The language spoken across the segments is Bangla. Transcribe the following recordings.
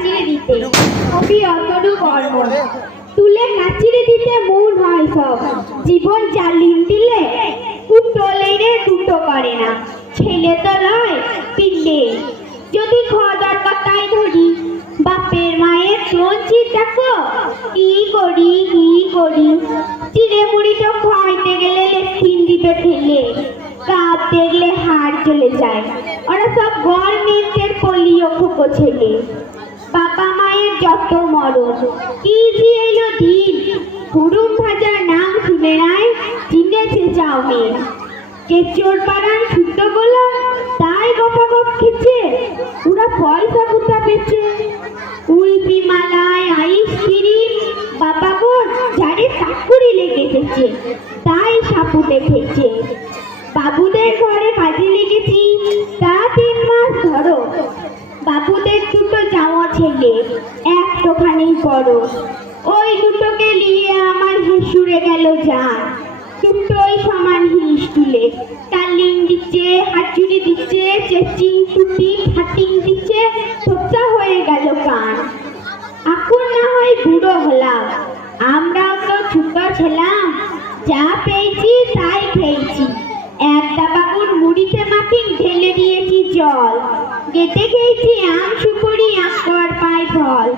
কাচিরে দিতে কবি অতরু বর্মন। তুলে কাচিরে দিতে মন হয় সব, জীবন জালিম দিলে কুটোলেরে দুটো করে না। ছেলে তো নয় পিলে, যদি খদার কথাই ধরি বাপের মায়ের সঞ্চিত দেখো কি করি চিড়ে মুড়িটা খাইতে গেলে লেফিন দিতে ফেলে, কাপ দেখলে হাড় চলে যায়। ওরা সব গভর্নমেন্টের পোলিও খোকো ছেলে। বাবা মায়ের যত মরণ, কি যে এলো দিন, হুড়ুম ভাজার নাম শুনে নাই চিনেছে চাউমিন। কেচোর পাড়ার ছোট গোলা তাই গপাগপ খেছে, ওরা পয়সা কোথা পেছে। উল্পি মালায় আইসক্রিম বাবা গো ঝাড়ে চাকুরি লেগেছে, তাই সাপুটে খেছে। বাবুদের ঘরে কাজে লেগেছি তা 3 মাস ধরো। বাবুদের দুটো যাওয়া ছেলে, একটুখানি বড়, ওই দুটোকে নিয়ে আমার হেসুরে গেল জান। দুটোই সমান হিস তুলে তালিং দিচ্ছে, হাঁচুরি দিচ্ছে, চেচিং টুটি ফাটিং দিচ্ছে, সোচ্চা হয়ে গেল কান। এখন না হয় বুড়ো হলাম, আমরাও তো ছোট ছিলাম, যা পেয়েছি তাই খেয়েছি। এক দাবাগুর মুড়িতে মাটি ঢেলে দিয়েছি জল, গেটে খেয়েছি আম সুপুরি আঁকর পায় ফল।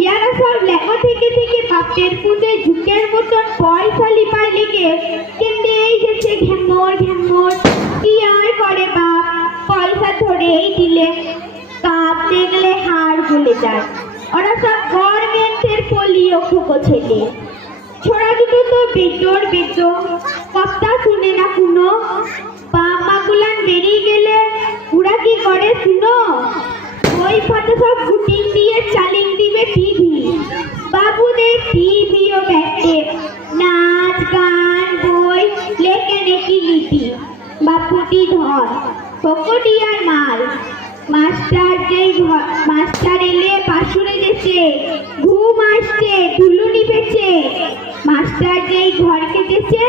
ইয়ারা সব লেখো থেকে বাপের পুঁতে ঝুঁকের মতন পয়সা লিপার লেগে কেমনে এই গেছে ঘ্যামর। কি আর করে বাপ, পয়সা ধরেই দিলে কাপ দেখলে হাড় গলে যায়। ওরা সব গভর্নমেন্টের পোলিও খোকো ছেলে। ছোড়া দুটো তো বেতর কথা শুনে না কোনো। বাপ মা গুলান বেরিয়ে গেলে ওরা কি করে শুনো, ওই ফাতে সব গুটিং দিয়ে চালিং দিবে টিভি। বাবুদের টিভিও ব্যাটে নাচ গান বই লেখে নেকি লিপি। বাপুটি ধর ফকটিয়ার মাল, মাস্টার এলে পাশুরে গেছে, ঘুম আসছে ধুলু নিভেছে। মাস্টার যেই ঘর কেটেছে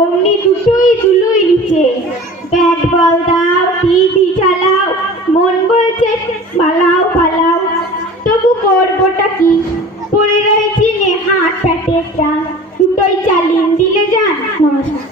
অমনি দুটোই ধুলুই নিচে। ব্যাট বল দাও, টিভি চালাও, মন বলছে পালাও, তবু করবোটা কি, পড়ে রয়েছি নেহাত প্যাটের টান। দুটোই চালিয়ে দিলে যান। নমস্কার।